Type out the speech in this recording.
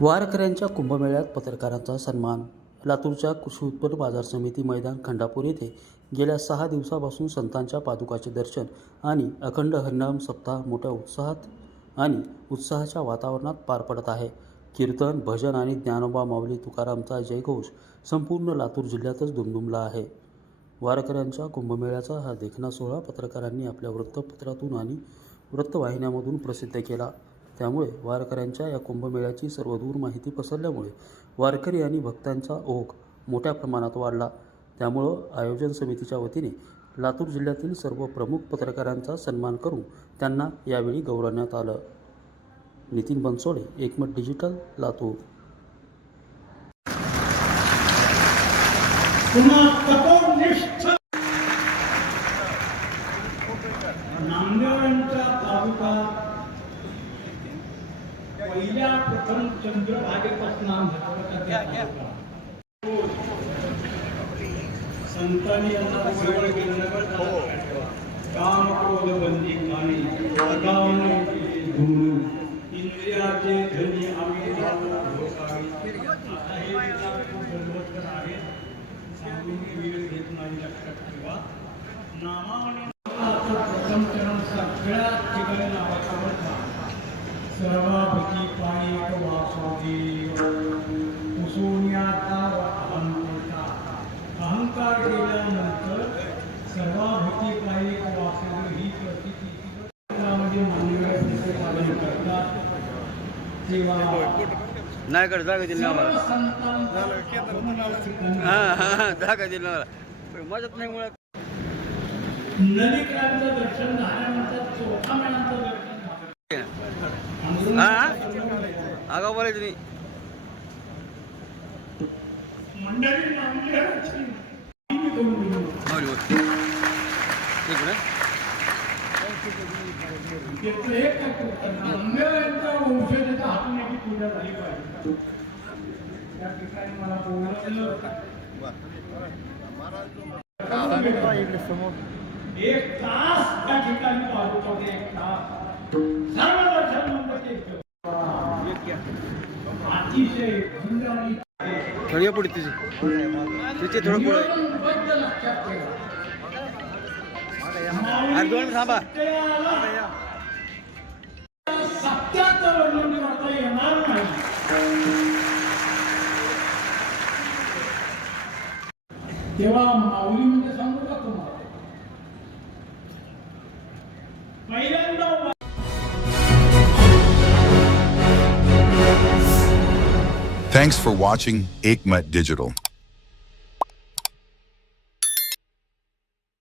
वारकऱ्यांच्या कुंभमेळ्यात पत्रकारांचा सन्मान. लातूरच्या कृषी उत्पन्न बाजार समिती मैदान खंडापूर येथे गेल्या 6 दिवसापासून संतांच्या पादुकाचे दर्शन आणि अखंड हरिनाम सप्ताह मोठ्या उत्साहाच्या वातावरणात पार पडत आहे. कीर्तन, भजन आणि ज्ञानोबा माऊली तुकारामचा जयघोष संपूर्ण लातूर जिल्ह्यातच दुमदुमला आहे. वारकऱ्यांच्या कुंभमेळ्याचा हा देखणा सोहळा पत्रकारांनी आपल्या वृत्तपत्रातून आणि वृत्तवाहिन्यांमधून प्रसिद्ध केला. त्यामुळे वारकऱ्यांच्या या कुंभमेळ्याची सर्वदूर माहिती पसरल्यामुळे वारकरी आणि भक्तांचा ओघ मोठ्या प्रमाणात वाढला. त्यामुळं आयोजन समितीच्या वतीने लातूर जिल्ह्यातील सर्व प्रमुख पत्रकारांचा सन्मान करून त्यांना यावेळी गौरवण्यात आलं. नितीन बनसोडे, एकमत डिजिटल, लातूर. पहिल्या प्रथम चंद्रभागेपासून संतांनी काम क्रोध बंदी खाणी इंद्रियाचे धनी आम्ही वेळ घेत नाही. लक्षात ठेवा, नामाने प्रथम चरण सगळ्यात ठिकाणी नावाचा होता. सर्वाभूती पायी वासुदेव पुसोनियाचा अहंकार केल्यानंतर सर्वाभूती पायी वासुदेव ही प्रतीची मान्यवर पालन करतात. तेव्हा नाही कर जागा दिली आम्हाला, जागा दिली मला मदत नाही मुळात. नदीकाठचं दर्शन झाल्यानंतर चौथा महिन्याचं दर्शन आगाव बोलायचं नाही. मंडळी वंशजाच्या हातून पूजा झाली पाहिजे. त्या ठिकाणी मला बोलायचं 1 तास त्या ठिकाणी पाहतो. 1 तास सर्व दर्शन अतिशय थोडी पुढे तिचे थोडं पुढे दोन थांबा. सत्याचं वर्णन करता येणार नाही. तेव्हा माऊली म्हणजे सांगू का तुम्हाला, पहिल्यांदा Thanks for watching Ekmat Digital.